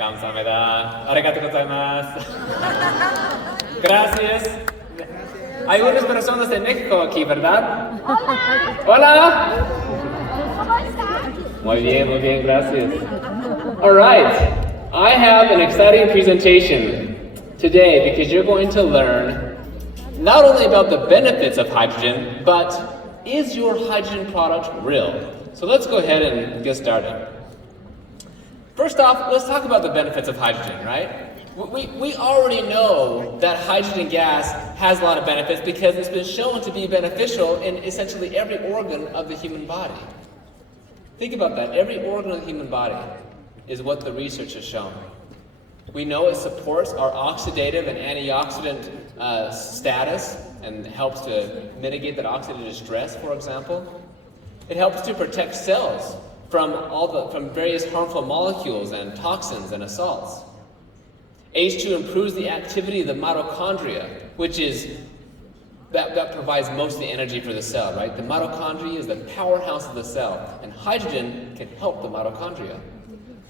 감사합니다. Arigato gozaimasu. Gracias. Hay unas personas de México aquí, ¿verdad? Hola. Muy bien, gracias. All right, I have an exciting presentation today because you're going to learn not only about the benefits of hydrogen, but is your hydrogen product real? So let's go ahead and get started. First off, let's talk about the benefits of hydrogen, right? We already know that hydrogen gas has a lot of benefits because it's been shown to be beneficial in essentially every organ of the human body. Think about that. Every organ of the human body is what the research has shown. We know it supports our oxidative and antioxidant status and helps to mitigate that oxidative stress, for example. It helps to protect cells from various harmful molecules and toxins and assaults. H2 improves the activity of the mitochondria, which is that provides most of the energy for the cell, right? The mitochondria is the powerhouse of the cell, and hydrogen can help the mitochondria.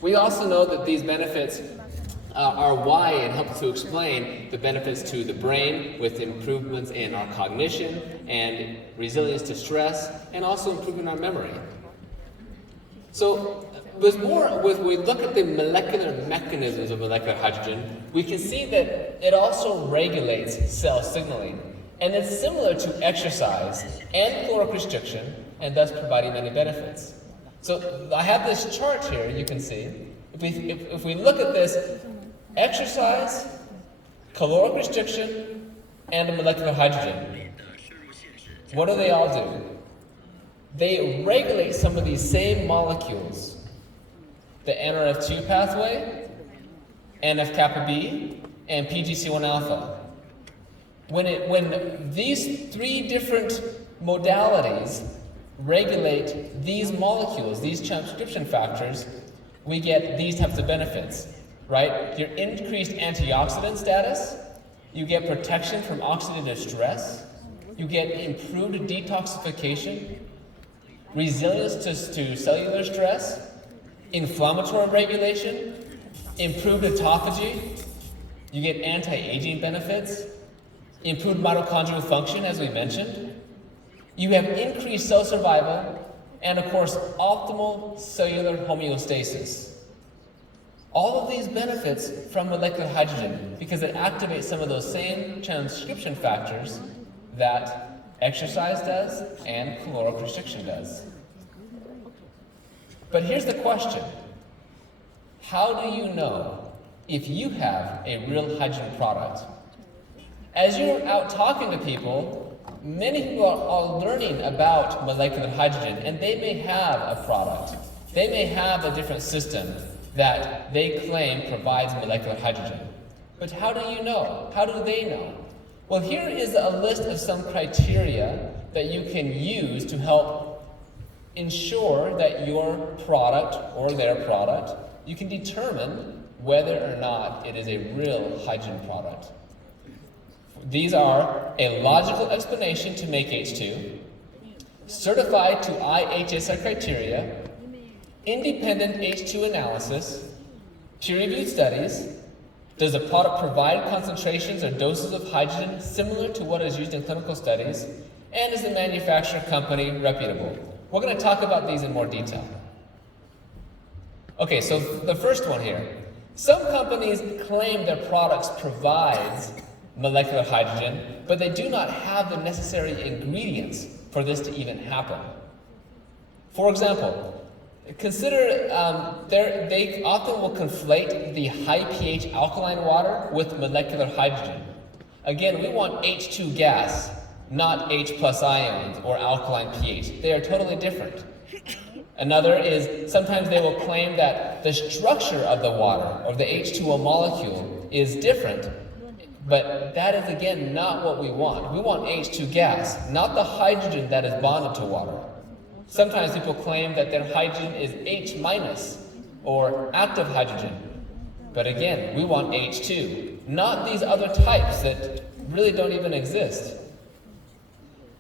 We also know that these benefits are why it helps to explain the benefits to the brain with improvements in our cognition and resilience to stress, and also improving our memory. So when we look at the molecular mechanisms of molecular hydrogen, we can see that it also regulates cell signaling. And it's similar to exercise and caloric restriction, and thus providing many benefits. So I have this chart here, you can see. If we look at this, exercise, caloric restriction, and molecular hydrogen, what do they all do? They regulate some of these same molecules. The NRF2 pathway, NF-kappa B, and PGC1 alpha. When these three different modalities regulate these molecules, these transcription factors, we get these types of benefits, right? Your increased antioxidant status, you get protection from oxidative stress, you get improved detoxification, resilience to cellular stress, inflammatory regulation, improved autophagy, you get anti-aging benefits, improved mitochondrial function, as we mentioned. You have increased cell survival, and of course, optimal cellular homeostasis. All of these benefits from molecular hydrogen because it activates some of those same transcription factors that exercise does and caloric restriction does. But here's the question. How do you know if you have a real hydrogen product? As you're out talking to people, many people are learning about molecular hydrogen, and they may have a product. They may have a different system that they claim provides molecular hydrogen. But how do you know? How do they know? Well, here is a list of some criteria that you can use to help ensure that your product or their product, you can determine whether or not it is a real hydrogen product. These are a logical explanation to make H2, certified to IHSR criteria, independent H2 analysis, peer-reviewed studies, does the product provide concentrations or doses of hydrogen similar to what is used in clinical studies, and is the manufacturer company reputable? We're going to talk about these in more detail. Okay, so the first one here. Some companies claim their products provides molecular hydrogen, but they do not have the necessary ingredients for this to even happen. For example, consider they often will conflate the high pH alkaline water with molecular hydrogen. Again, we want H2 gas, not H plus ions or alkaline pH. They are totally different. Another is sometimes they will claim that the structure of the water or the H2O molecule is different. But that is, again, not what we want. We want H2 gas, not the hydrogen that is bonded to water. Sometimes people claim that their hydrogen is H minus or active hydrogen. But again, we want H2, not these other types that really don't even exist.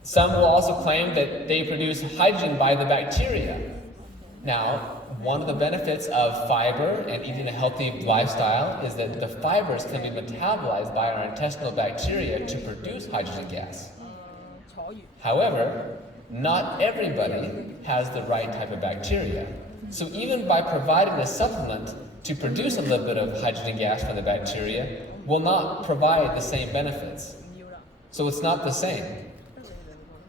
Some will also claim that they produce hydrogen by the bacteria. Now, one of the benefits of fiber and eating a healthy lifestyle is that the fibers can be metabolized by our intestinal bacteria to produce hydrogen gas. However, not everybody has the right type of bacteria. So even by providing a supplement to produce a little bit of hydrogen gas from the bacteria will not provide the same benefits. So it's not the same.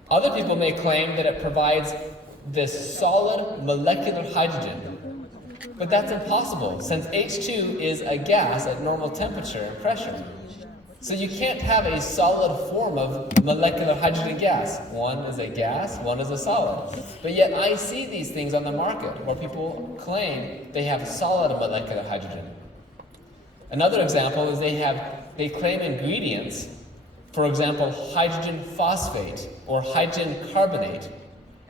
Other people may claim that it provides this solid molecular hydrogen, but that's impossible since H2 is a gas at normal temperature and pressure. So you can't have a solid form of molecular hydrogen gas. One is a gas, one is a solid. But yet I see these things on the market where people claim they have solid molecular hydrogen. Another example is they claim ingredients, for example, hydrogen phosphate or hydrogen carbonate,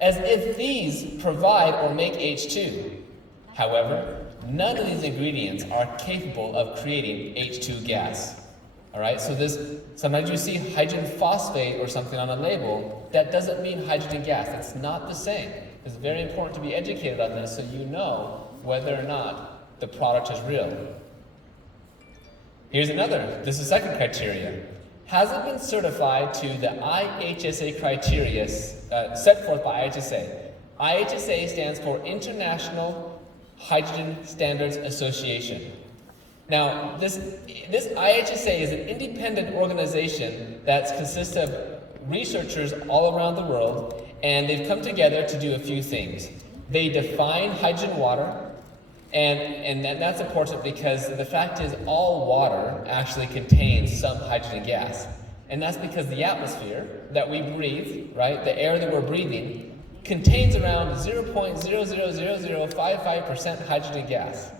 as if these provide or make H2. However, none of these ingredients are capable of creating H2 gas. All right, so sometimes you see hydrogen phosphate or something on a label, that doesn't mean hydrogen gas. It's not the same. It's very important to be educated on this so you know whether or not the product is real. Here's another, this is the second criteria. Has it been certified to the IHSA criteria set forth by IHSA? IHSA stands for International Hydrogen Standards Association. Now, this IHSA is an independent organization that consists of researchers all around the world, and they've come together to do a few things. They define hydrogen water, and that's important because the fact is all water actually contains some hydrogen gas. And that's because the atmosphere that we breathe, right, the air that we're breathing, contains around 0.0000055% hydrogen gas.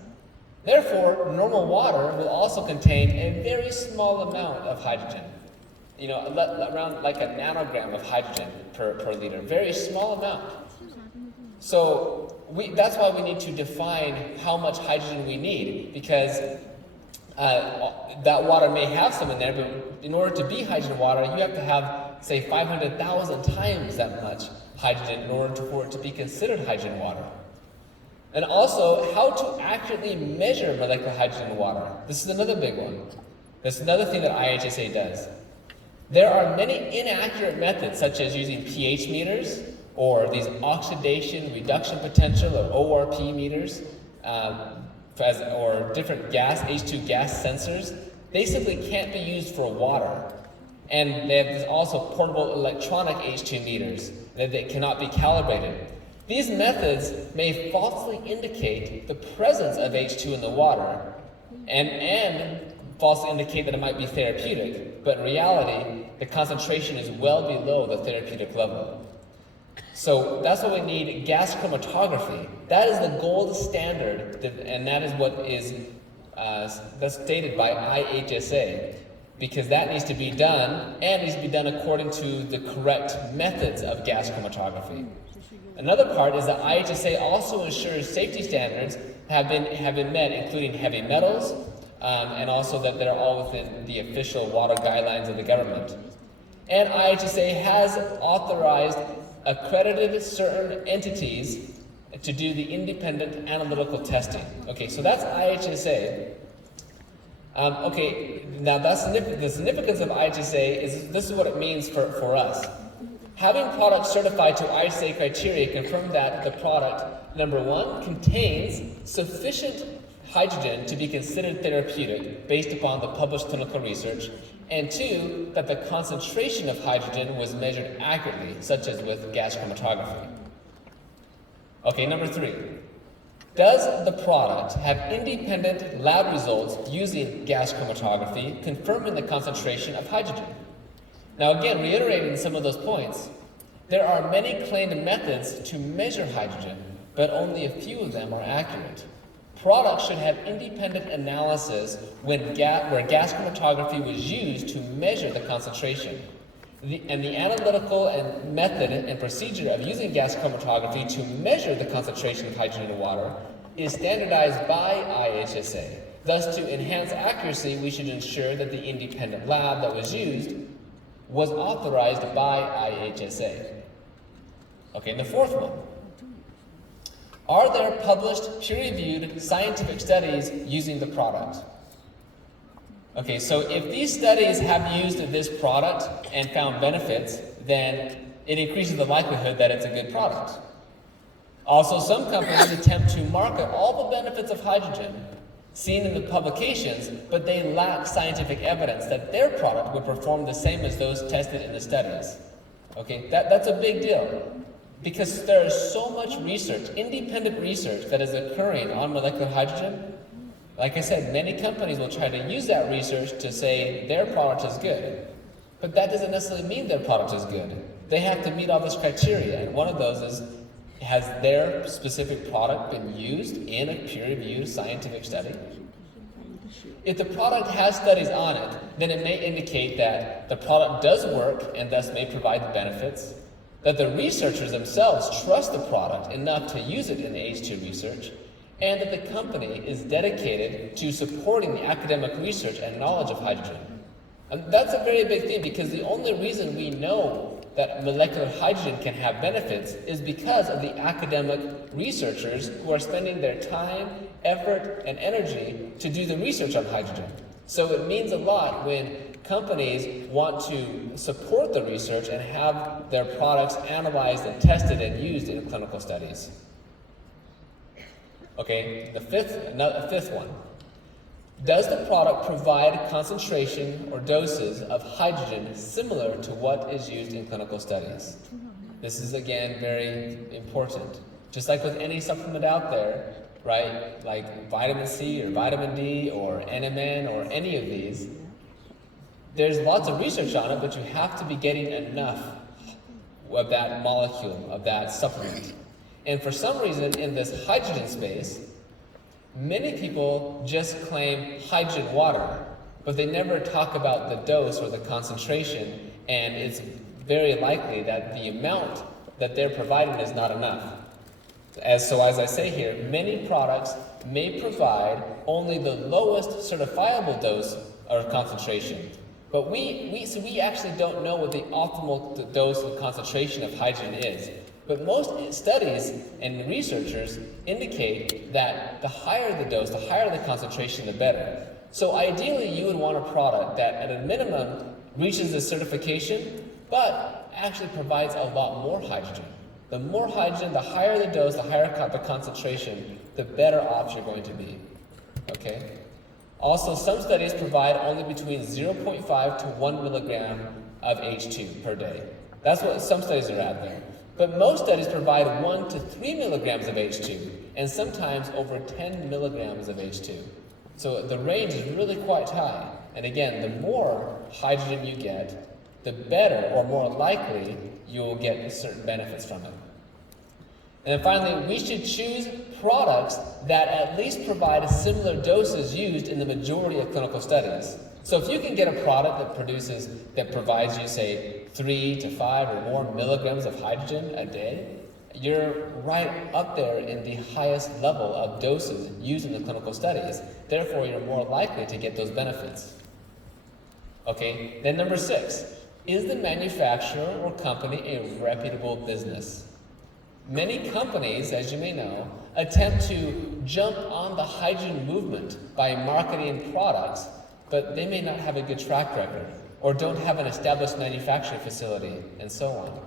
Therefore, normal water will also contain a very small amount of hydrogen. You know, around like a nanogram of hydrogen per liter, very small amount. So that's why we need to define how much hydrogen we need, because that water may have some in there, but in order to be hydrogen water, you have to have, say, 500,000 times that much hydrogen in order for it to be considered hydrogen water. And also, how to accurately measure molecular hydrogen in water. This is another big one. This is another thing that IHSA does. There are many inaccurate methods, such as using pH meters, or these oxidation reduction potential, or ORP meters, or different gas, H2 gas sensors. They simply can't be used for water. And they have also portable electronic H2 meters that cannot be calibrated. These methods may falsely indicate the presence of H2 in the water and falsely indicate that it might be therapeutic, but in reality, the concentration is well below the therapeutic level. So that's why we need gas chromatography. That is the gold standard, and that is what is that's stated by IHSA, because that needs to be done, and needs to be done according to the correct methods of gas chromatography. Another part is that IHSA also ensures safety standards have been met, including heavy metals, and also that they're all within the official water guidelines of the government. And IHSA has authorized accredited certain entities to do the independent analytical testing. Okay, so that's IHSA. Okay, now the significance of IHSA is this is what it means for us. Having products certified to IHSA criteria confirm that the product, number one, contains sufficient hydrogen to be considered therapeutic based upon the published clinical research, and two, that the concentration of hydrogen was measured accurately, such as with gas chromatography. Okay, number three, does the product have independent lab results using gas chromatography confirming the concentration of hydrogen? Now again, reiterating some of those points, there are many claimed methods to measure hydrogen, but only a few of them are accurate. Products should have independent analysis where gas chromatography was used to measure the concentration. The analytical and method and procedure of using gas chromatography to measure the concentration of hydrogen in water is standardized by IHSA. Thus, to enhance accuracy, we should ensure that the independent lab that was used was authorized by IHSA. Okay, and the fourth one. Are there published, peer-reviewed scientific studies using the product? Okay, so if these studies have used this product and found benefits, then it increases the likelihood that it's a good product. Also, some companies attempt to market all the benefits of hydrogen seen in the publications, but they lack scientific evidence that their product would perform the same as those tested in the studies. Okay, that's a big deal because there is so much research, independent research, that is occurring on molecular hydrogen. Like I said, many companies will try to use that research to say their product is good, but that doesn't necessarily mean their product is good. They have to meet all this criteria, and one of those is, has their specific product been used in a peer-reviewed scientific study? If the product has studies on it, then it may indicate that the product does work and thus may provide benefits, that the researchers themselves trust the product enough to use it in the H2 research, and that the company is dedicated to supporting the academic research and knowledge of hydrogen. And that's a very big thing, because the only reason we know that molecular hydrogen can have benefits is because of the academic researchers who are spending their time, effort, and energy to do the research on hydrogen. So it means a lot when companies want to support the research and have their products analyzed and tested and used in clinical studies. Okay, the fifth one. Does the product provide concentration or doses of hydrogen similar to what is used in clinical studies? This is, again, very important. Just like with any supplement out there, right, like vitamin C or vitamin D or NMN or any of these, there's lots of research on it, but you have to be getting enough of that molecule, of that supplement. And for some reason, in this hydrogen space, many people just claim hydrogen water, but they never talk about the dose or the concentration, and it's very likely that the amount that they're providing is not enough. As I say here, many products may provide only the lowest certifiable dose or concentration, but we actually don't know what the optimal dose and concentration of hydrogen is. But most studies and researchers indicate that the higher the dose, the higher the concentration, the better. So ideally, you would want a product that at a minimum reaches the certification, but actually provides a lot more hydrogen. The more hydrogen, the higher the dose, the higher the concentration, the better off you're going to be. Okay? Also, some studies provide only between 0.5 to 1 milligram of H2 per day. That's what some studies are at there. But most studies provide 1 to 3 milligrams of H2, and sometimes over 10 milligrams of H2. So the range is really quite high. And again, the more hydrogen you get, the better or more likely you'll get certain benefits from it. And then finally, we should choose products that at least provide similar doses used in the majority of clinical studies. So if you can get a product that provides you, say, 3 to 5 or more milligrams of hydrogen a day, you're right up there in the highest level of doses used in the clinical studies. Therefore, you're more likely to get those benefits. Okay, then number 6, is the manufacturer or company a reputable business? Many companies, as you may know, attempt to jump on the hydrogen movement by marketing products, but they may not have a good track record or don't have an established manufacturing facility, and so on.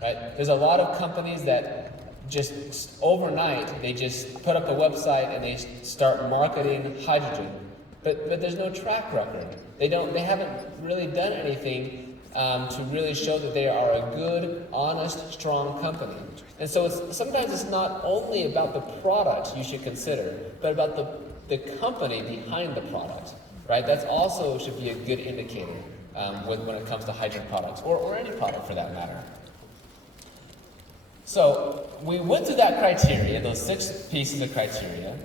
Right? There's a lot of companies that just overnight, they just put up a website and they start marketing hydrogen, but there's no track record. They haven't really done anything to really show that they are a good, honest, strong company. And so sometimes it's not only about the product you should consider, but about the company behind the product. Right? That's also should be a good indicator when it comes to hydrogen products, or any product for that matter. So we went through that criteria, those 6 pieces of criteria.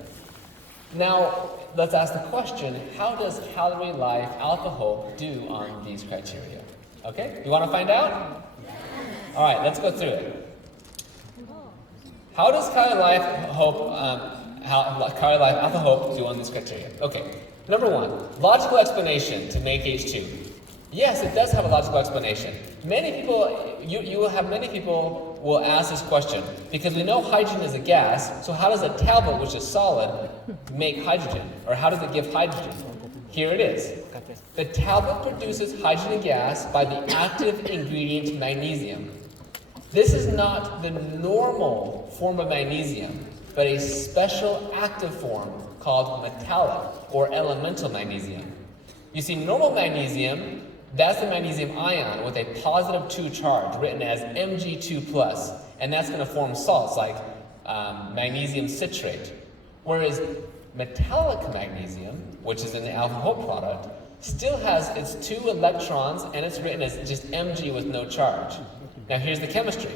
Now let's ask the question, how does CalerieLife Alpha Hope do on these criteria? Okay, you want to find out? All right, let's go through it. How does CalerieLife Alpha Hope do on these criteria? Okay. Number 1, logical explanation to make H2. Yes, it does have a logical explanation. Many people, you will have many people will ask this question, because we know hydrogen is a gas, so how does a tablet, which is solid, make hydrogen? Or how does it give hydrogen? Here it is. The tablet produces hydrogen gas by the active ingredient magnesium. This is not the normal form of magnesium, but a special active form called metallic or elemental magnesium. You see, normal magnesium, that's the magnesium ion with a positive 2 charge, written as Mg2+, and that's going to form salts like magnesium citrate. Whereas metallic magnesium, which is in the alpha Hope product, still has its 2 electrons, and it's written as just Mg with no charge. Now here's the chemistry.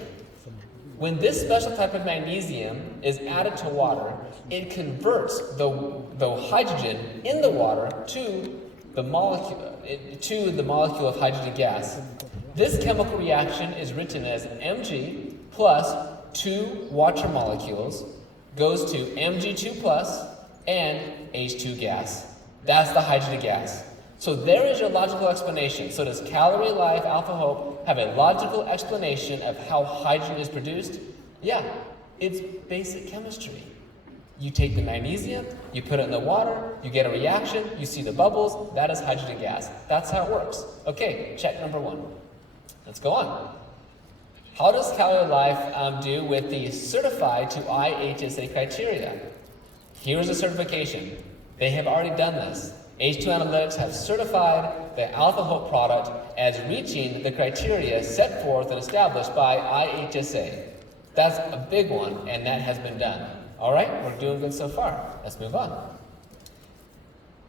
When this special type of magnesium is added to water, it converts the hydrogen in the water to the molecule of hydrogen gas. This chemical reaction is written as Mg plus 2 water molecules goes to Mg2+ and H2 gas. That's the hydrogen gas. So there is your logical explanation. So does CalerieLife Alpha Hope have a logical explanation of how hydrogen is produced? Yeah, it's basic chemistry. You take the magnesium, you put it in the water, you get a reaction, you see the bubbles, that is hydrogen gas. That's how it works. Okay, check number 1. Let's go on. How does CalerieLife do with the certified to IHSA criteria? Here's the certification. They have already done this. H2 Analytics have certified the Alpha Hope product as reaching the criteria set forth and established by IHSA. That's a big one, and that has been done. All right, we're doing good so far. Let's move on.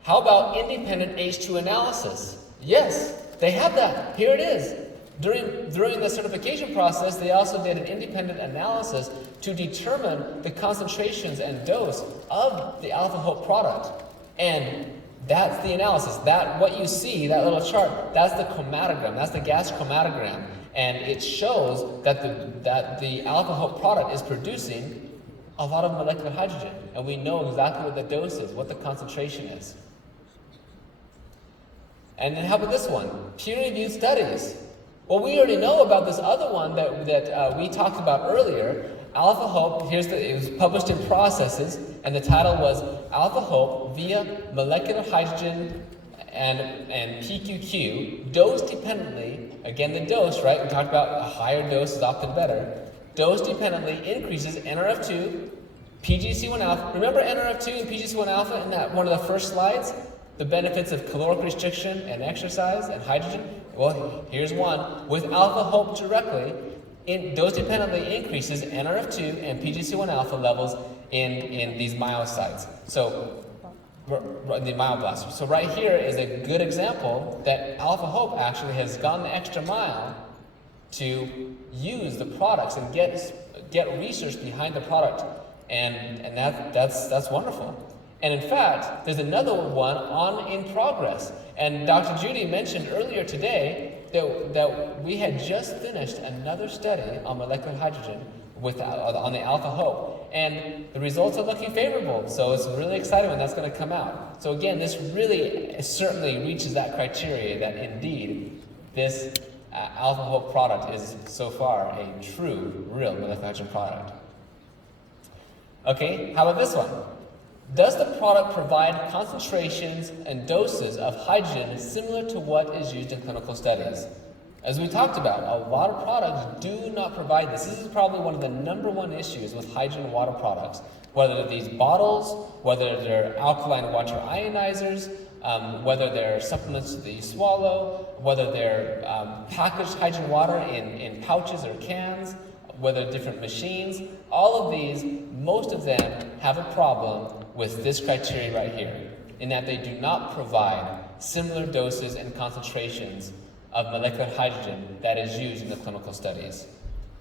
How about independent H2 analysis? Yes, they have that. Here it is. During the certification process, they also did an independent analysis to determine the concentrations and dose of the Alpha Hope product. And that's the analysis. That what you see, that little chart, that's the chromatogram. That's the gas chromatogram. And it shows that the Alpha Hope product is producing a lot of molecular hydrogen. And we know exactly what the dose is, what the concentration is. And then how about this one? Peer-reviewed studies. Well, we already know about this other one that we talked about earlier. Alpha Hope, it was published in Processes, and the title was Alpha Hope via Molecular Hydrogen and PQQ, dose dependently, again the dose, right? We talked about a higher dose is often better. Dose dependently increases NRF2, PGC1 alpha. Remember NRF2 and PGC1 alpha in that one of the first slides? The benefits of caloric restriction and exercise and hydrogen? Well, here's one. With Alpha Hope directly, dose-dependently increases NRF2 and PGC1 alpha levels in these myocytes. So, the myoblasts. So right here is a good example that Alpha Hope actually has gone the extra mile to use the products and get research behind the product, and that's wonderful. And in fact, there's another one in progress. And Dr. Judy mentioned earlier today that we had just finished another study on molecular hydrogen on the Alpha Hope. And the results are looking favorable. So it's really exciting when that's going to come out. So again, this really certainly reaches that criteria that indeed this Alpha Hope product is so far a true, real molecular hydrogen product. Okay, how about this one? Does the product provide concentrations and doses of hydrogen similar to what is used in clinical studies? As we talked about, a lot of products do not provide this. This is probably one of the #1 issues with hydrogen and water products. Whether they're these bottles, whether they're alkaline water ionizers, whether they're supplements that you swallow, whether they're packaged hydrogen water in pouches or cans, whether different machines, all of these, most of them have a problem with this criteria right here, in that they do not provide similar doses and concentrations of molecular hydrogen that is used in the clinical studies.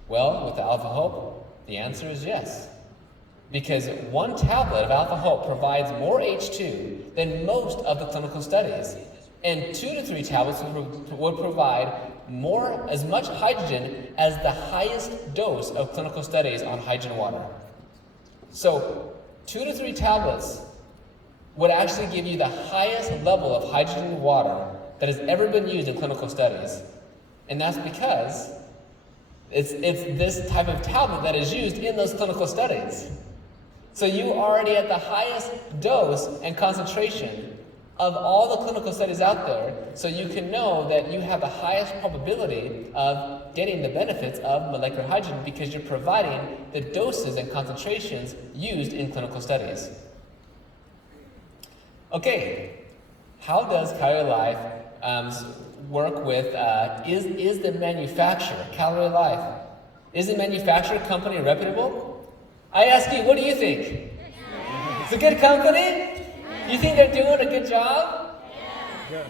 Well, with the Alpha Hope, the answer is yes. Because 1 tablet of Alpha Hope provides more H2 than most of the clinical studies. And 2 to 3 tablets would provide as much hydrogen as the highest dose of clinical studies on hydrogen water. So 2 to 3 tablets would actually give you the highest level of hydrogen water that has ever been used in clinical studies. And that's because It's this type of tablet that is used in those clinical studies. So you are already at the highest dose and concentration of all the clinical studies out there, so you can know that you have the highest probability of getting the benefits of molecular hydrogen because you're providing the doses and concentrations used in clinical studies. Okay, how does CalerieLife work with, is the manufacturer, CalerieLife, is the manufacturer company reputable? I ask you, what do you think? It's a good company? You think they're doing a good job?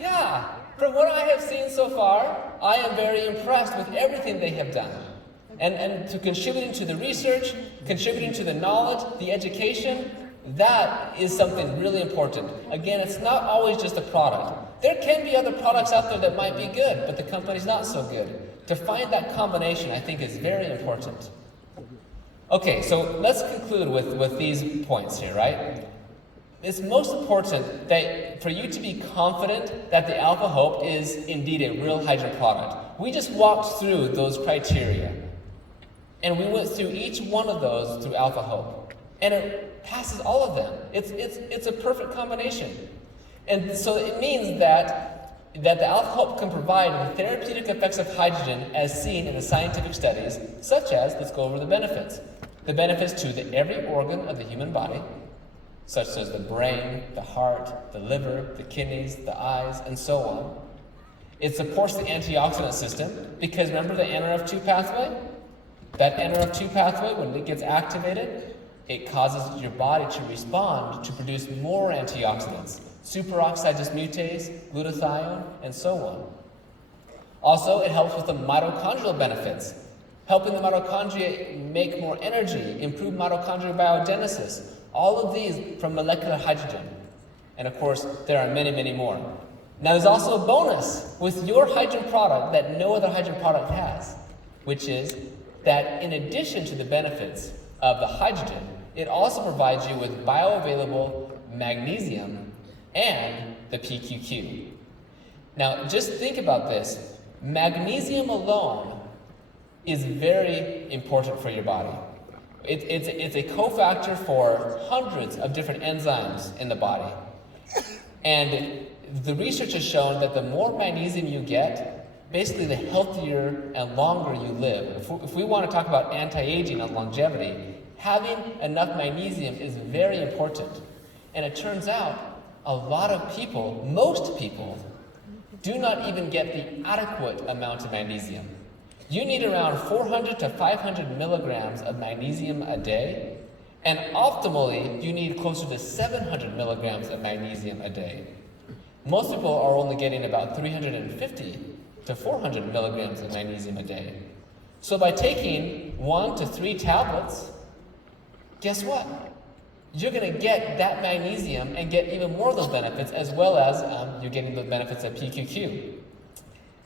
Yeah. From what I have seen so far, I am very impressed with everything they have done. And to contributing to the research, contributing to the knowledge, the education, that is something really important. Again, it's not always just a product. There can be other products out there that might be good, but the company's not so good. To find that combination, I think, is very important. Okay, so let's conclude with these points here, right? It's most important that for you to be confident that the Alpha Hope is indeed a real hydrogen product. We just walked through those criteria, and we went through each one of those through Alpha Hope, and it passes all of them. It's a perfect combination, and so it means that the Alpha Hope can provide the therapeutic effects of hydrogen as seen in the scientific studies, such as, let's go over the benefits. The benefits to every organ of the human body, such as the brain, the heart, the liver, the kidneys, the eyes, and so on. It supports the antioxidant system, because remember the NRF2 pathway? That NRF2 pathway, when it gets activated, it causes your body to respond to produce more antioxidants, superoxide dismutase, glutathione, and so on. Also, it helps with the mitochondrial benefits, helping the mitochondria make more energy, improve mitochondrial biogenesis, all of these from molecular hydrogen. And of course, there are many, many more. Now there's also a bonus with your hydrogen product that no other hydrogen product has, which is that in addition to the benefits of the hydrogen, it also provides you with bioavailable magnesium and the PQQ. Now just think about this. Magnesium alone is very important for your body. It's a cofactor for hundreds of different enzymes in the body. And the research has shown that the more magnesium you get, basically the healthier and longer you live. If we want to talk about anti-aging and longevity, having enough magnesium is very important. And it turns out a lot of people, most people, do not even get the adequate amount of magnesium. You need around 400 to 500 milligrams of magnesium a day, and optimally, you need closer to 700 milligrams of magnesium a day. Most people are only getting about 350 to 400 milligrams of magnesium a day. So by taking 1 to 3 tablets, guess what? You're going to get that magnesium and get even more of those benefits, as well as you're getting the benefits of PQQ.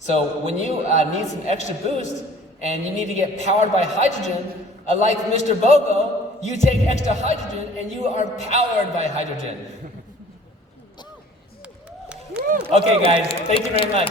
So when you need some extra boost and you need to get powered by hydrogen, like Mr. Bogo, you take extra hydrogen and you are powered by hydrogen. Okay guys, thank you very much.